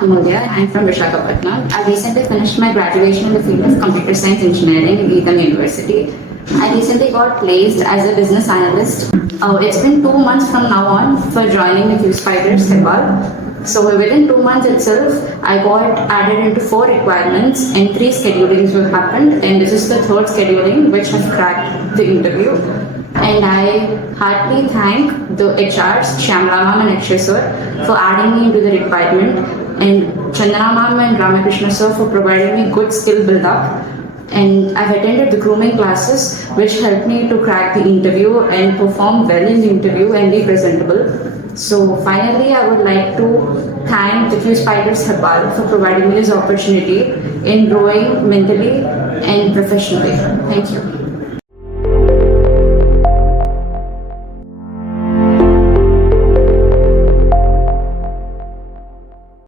Amulya. I'm from Visakhapatnam. I recently finished my graduation in the field of computer science engineering in Geetham University. I recently got placed as a business analyst. It's been 2 months from now on for joining the Qspiders Nepal. So within 2 months itself, I got added into 4 requirements and 3 schedulings have happened. And this is the third scheduling which have cracked the interview. And I heartily thank the HRs, Shyamla ma'am and Akshay sir, for adding me into the requirement, and Chandana ma'am and Ramakrishna sir for providing me good skill build up. And I've attended the grooming classes which helped me to crack the interview and perform well in the interview and be presentable. So finally, I would like to thank the Qspiders Nepal for providing me this opportunity in growing mentally and professionally. Thank you.